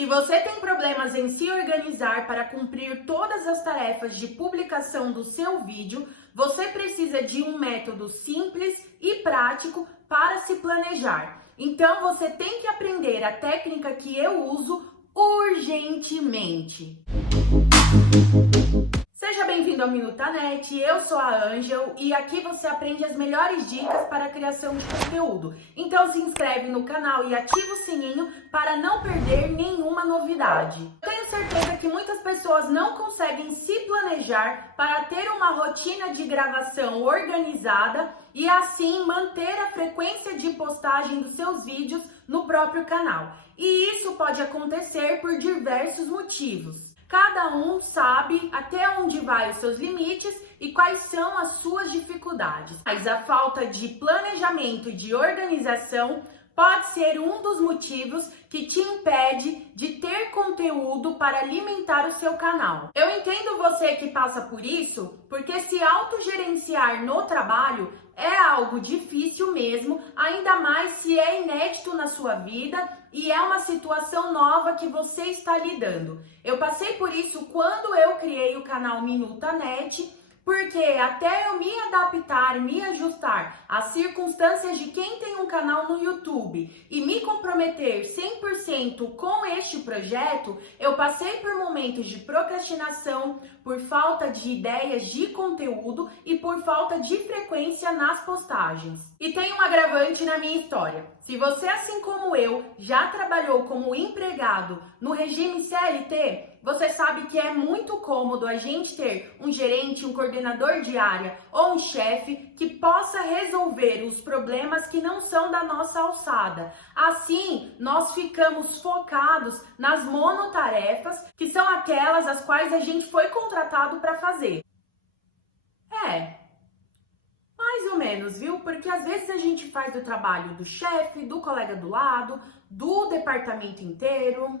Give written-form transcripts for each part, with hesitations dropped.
Se você tem problemas em se organizar para cumprir todas as tarefas de publicação do seu vídeo, você precisa de um método simples e prático para se planejar. Então você tem que aprender a técnica que eu uso urgentemente. Seja bem-vindo ao Minutanet, eu sou a Ângel e aqui você aprende as melhores dicas para a criação de conteúdo. Então se inscreve no canal e ativa o sininho para não perder nenhuma novidade. Eu tenho certeza que muitas pessoas não conseguem se planejar para ter uma rotina de gravação organizada e assim manter a frequência de postagem dos seus vídeos no próprio canal. E isso pode acontecer por diversos motivos. Cada um sabe até onde vai os seus limites e quais são as suas dificuldades. Mas a falta de planejamento e de organização pode ser um dos motivos que te impede de ter conteúdo para alimentar o seu canal. Eu entendo você que passa por isso, porque se autogerenciar no trabalho é algo difícil mesmo, ainda mais se é inédito na sua vida e é uma situação nova que você está lidando. Eu passei por isso quando eu criei o canal Minutanet, porque até eu me adaptar, me ajustar às circunstâncias de quem tem um canal no YouTube e me comprometer 100% com este projeto, eu passei por momentos de procrastinação, por falta de ideias de conteúdo e por falta de frequência nas postagens. E tem um agravante na minha história. Se você, assim como eu, já trabalhou como empregado no regime CLT, você sabe que é muito cômodo a gente ter um gerente, um coordenador de área ou um chefe que possa resolver os problemas que não são da nossa alçada. Assim, nós ficamos focados nas monotarefas, que são aquelas as quais a gente foi contratado para fazer. Mais ou menos, viu? Porque às vezes a gente faz o trabalho do chefe, do colega do lado, do departamento inteiro.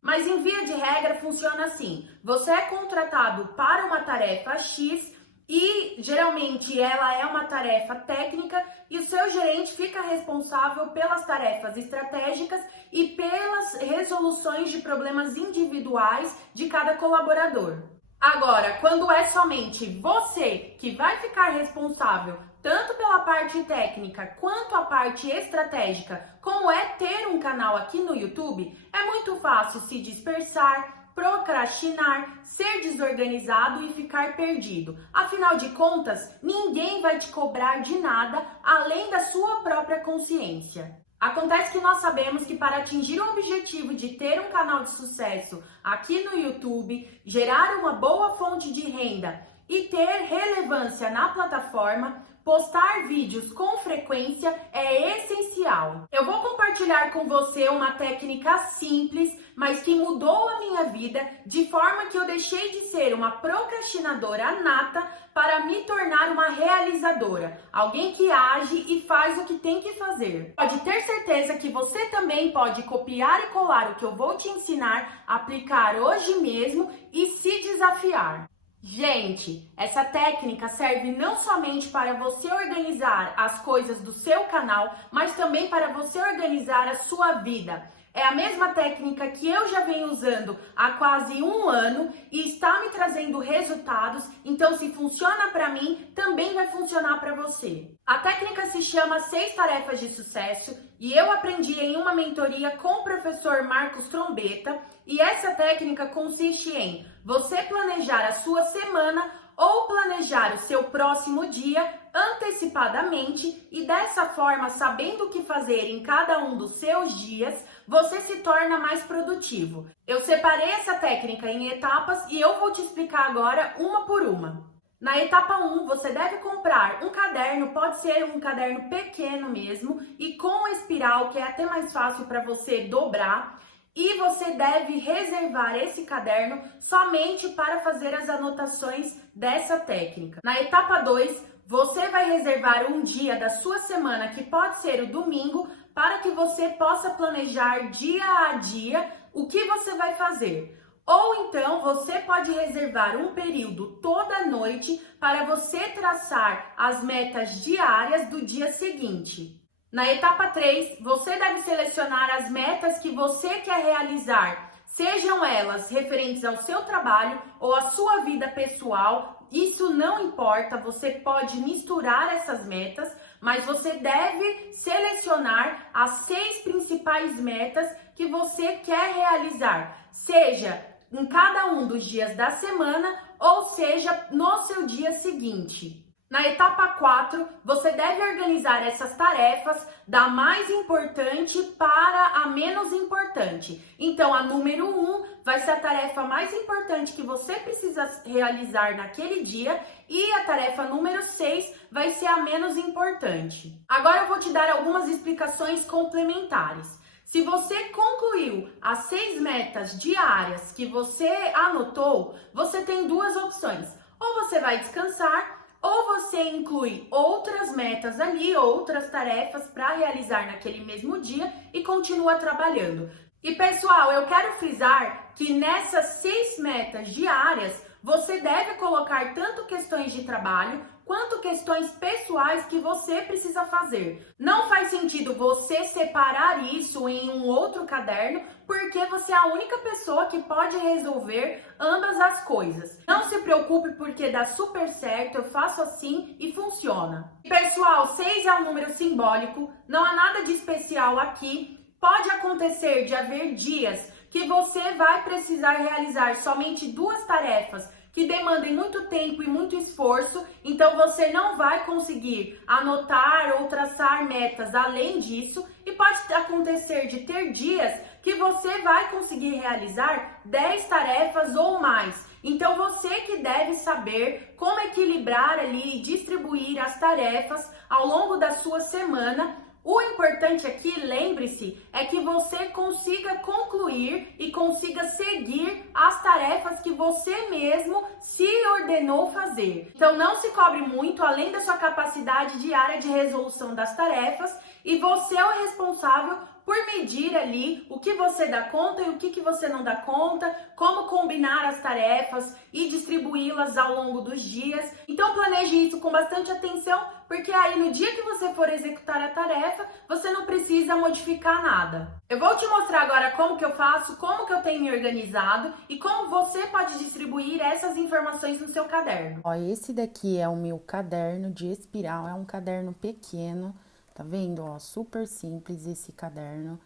Mas em via de regra funciona assim: você é contratado para uma tarefa X e geralmente ela é uma tarefa técnica e o seu gerente fica responsável pelas tarefas estratégicas e pelas resoluções de problemas individuais de cada colaborador. Agora, quando é somente você que vai ficar responsável tanto pela parte técnica quanto a parte estratégica, como é ter um canal aqui no YouTube, é muito fácil se dispersar, procrastinar, ser desorganizado e ficar perdido. Afinal de contas, ninguém vai te cobrar de nada além da sua própria consciência. Acontece que nós sabemos que para atingir o objetivo de ter um canal de sucesso aqui no YouTube, gerar uma boa fonte de renda e ter relevância na plataforma, postar vídeos com frequência é essencial. Eu vou compartilhar com você uma técnica simples, mas que mudou a minha vida, de forma que eu deixei de ser uma procrastinadora nata para me tornar uma realizadora, alguém que age e faz o que tem que fazer. Pode ter certeza que você também pode copiar e colar o que eu vou te ensinar, aplicar hoje mesmo e se desafiar. Gente, essa técnica serve não somente para você organizar as coisas do seu canal, mas também para você organizar a sua vida. É a mesma técnica que eu já venho usando há quase um ano e está me trazendo resultados, então se funciona para mim, também vai funcionar para você. A técnica se chama 6 tarefas de sucesso e eu aprendi em uma mentoria com o professor Marcos Trombetta, e essa técnica consiste em você planejar a sua semana ou planejar o seu próximo dia antecipadamente e dessa forma, sabendo o que fazer em cada um dos seus dias, você se torna mais produtivo. Eu separei essa técnica em etapas e eu vou te explicar agora uma por uma. Na etapa 1, você deve comprar um caderno, pode ser um caderno pequeno mesmo e com espiral, que é até mais fácil para você dobrar. E você deve reservar esse caderno somente para fazer as anotações dessa técnica. Na etapa 2, você vai reservar um dia da sua semana, que pode ser o domingo, para que você possa planejar dia a dia o que você vai fazer. Ou então você pode reservar um período toda noite para você traçar as metas diárias do dia seguinte. Na etapa 3, você deve selecionar as metas que você quer realizar, sejam elas referentes ao seu trabalho ou à sua vida pessoal. Isso não importa, você pode misturar essas metas, mas você deve selecionar as 6 principais metas que você quer realizar, seja em cada um dos dias da semana ou seja no seu dia seguinte. Na etapa 4, você deve organizar essas tarefas da mais importante para a menos importante. Então, a número 1 vai ser a tarefa mais importante que você precisa realizar naquele dia e a tarefa número 6 vai ser a menos importante. Agora eu vou te dar algumas explicações complementares. Se você concluiu as 6 metas diárias que você anotou, você tem 2 opções. Ou você vai descansar, ou você inclui outras metas ali, outras tarefas para realizar naquele mesmo dia e continua trabalhando. E pessoal, eu quero frisar que nessas 6 metas diárias, você deve colocar tanto questões de trabalho quanto questões pessoais que você precisa fazer. Não faz sentido você separar isso em um outro caderno, porque você é a única pessoa que pode resolver ambas as coisas. Não se preocupe porque dá super certo, eu faço assim e funciona. Pessoal, 6 é um número simbólico, não há nada de especial aqui. Pode acontecer de haver dias que você vai precisar realizar somente 2 tarefas que demandem muito tempo e muito esforço, então você não vai conseguir anotar ou traçar metas além disso, e pode acontecer de ter dias que você vai conseguir realizar 10 tarefas ou mais. Então você que deve saber como equilibrar ali e distribuir as tarefas ao longo da sua semana. O importante aqui, lembre-se, é que você consiga concluir e consiga seguir as tarefas que você mesmo se ordenou fazer. Então não se cobre muito, além da sua capacidade diária de resolução das tarefas, e você é o responsável por medir ali o que você dá conta e o que você não dá conta, como combinar as tarefas e distribuí-las ao longo dos dias. Então planeje isso com bastante atenção, porque aí no dia que você for executar a tarefa, você não precisa modificar nada. Eu vou te mostrar agora como que eu faço, como que eu tenho me organizado e como você pode distribuir essas informações no seu caderno. Ó, esse daqui é o meu caderno de espiral, é um caderno pequeno. Tá vendo, ó, super simples esse caderno.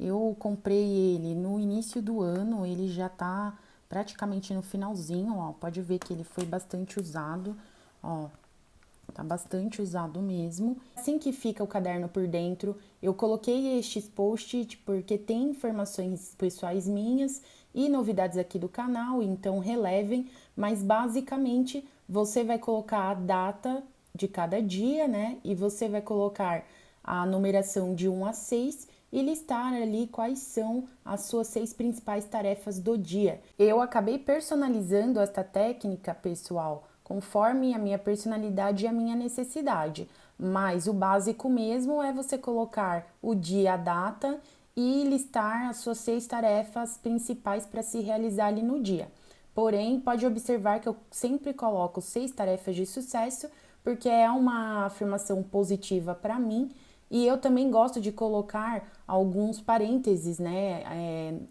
Eu comprei ele no início do ano, ele já tá praticamente no finalzinho, ó. Pode ver que ele foi bastante usado, ó. Tá bastante usado mesmo. Assim que fica o caderno por dentro, eu coloquei estes post-it porque tem informações pessoais minhas e novidades aqui do canal, então relevem, mas basicamente você vai colocar a data de cada dia, né? E você vai colocar a numeração de 1 a 6 e listar ali quais são as suas 6 principais tarefas do dia. Eu acabei personalizando esta técnica, pessoal, conforme a minha personalidade e a minha necessidade, mas o básico mesmo é você colocar o dia, a data e listar as suas 6 tarefas principais para se realizar ali no dia. Porém, pode observar que eu sempre coloco 6 tarefas de sucesso, porque é uma afirmação positiva para mim, e eu também gosto de colocar alguns parênteses, né,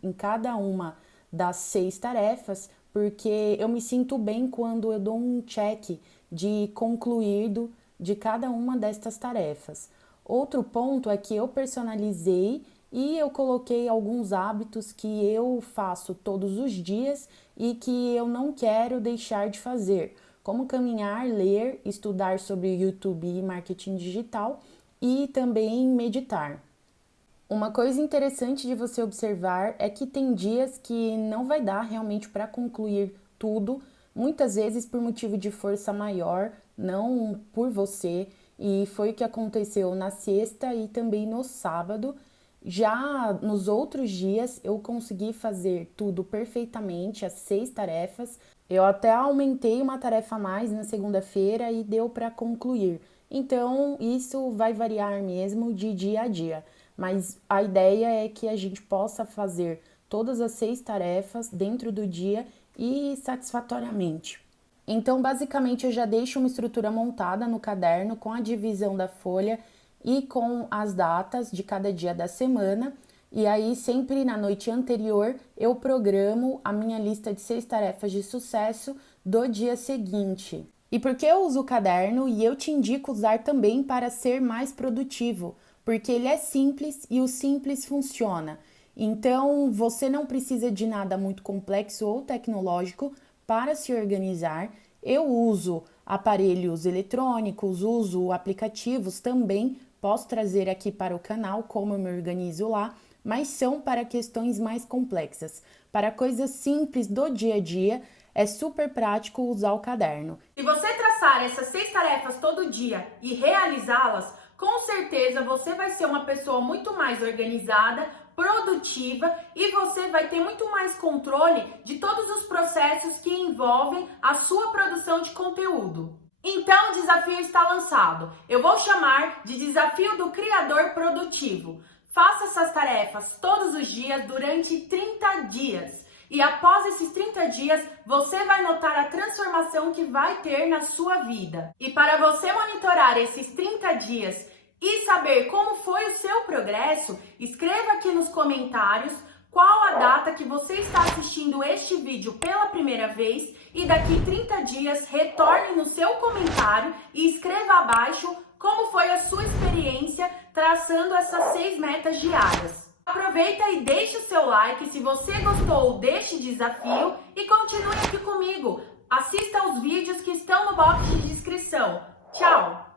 em cada uma das 6 tarefas, porque eu me sinto bem quando eu dou um check de concluído de cada uma destas tarefas. Outro ponto é que eu personalizei e eu coloquei alguns hábitos que eu faço todos os dias e que eu não quero deixar de fazer, como caminhar, ler, estudar sobre YouTube e marketing digital e também meditar. Uma coisa interessante de você observar é que tem dias que não vai dar realmente para concluir tudo, muitas vezes por motivo de força maior, não por você, e foi o que aconteceu na sexta e também no sábado. Já nos outros dias eu consegui fazer tudo perfeitamente, as 6 tarefas. Eu até aumentei uma tarefa a mais na segunda-feira e deu para concluir. Então, isso vai variar mesmo de dia a dia. Mas a ideia é que a gente possa fazer todas as 6 tarefas dentro do dia e satisfatoriamente. Então, basicamente, eu já deixo uma estrutura montada no caderno com a divisão da folha e com as datas de cada dia da semana. E aí, sempre na noite anterior, eu programo a minha lista de 6 tarefas de sucesso do dia seguinte. E por que eu uso o caderno? E eu te indico usar também para ser mais produtivo, porque ele é simples e o simples funciona. Então, você não precisa de nada muito complexo ou tecnológico para se organizar. Eu uso aparelhos eletrônicos, uso aplicativos também, posso trazer aqui para o canal como eu me organizo lá, mas são para questões mais complexas. Para coisas simples do dia a dia, é super prático usar o caderno. Se você traçar essas 6 tarefas todo dia e realizá-las, com certeza você vai ser uma pessoa muito mais organizada, produtiva e você vai ter muito mais controle de todos os processos que envolvem a sua produção de conteúdo. Então, o desafio está lançado. Eu vou chamar de Desafio do Criador Produtivo. Faça essas tarefas todos os dias durante 30 dias. E após esses 30 dias, você vai notar a transformação que vai ter na sua vida. E para você monitorar esses 30 dias e saber como foi o seu progresso, escreva aqui nos comentários qual a data que você está assistindo este vídeo pela primeira vez e daqui 30 dias retorne no seu comentário e escreva abaixo como foi a sua experiência traçando essas 6 metas diárias. Aproveita e deixe o seu like se você gostou deste desafio e continue aqui comigo. Assista aos vídeos que estão no box de descrição. Tchau!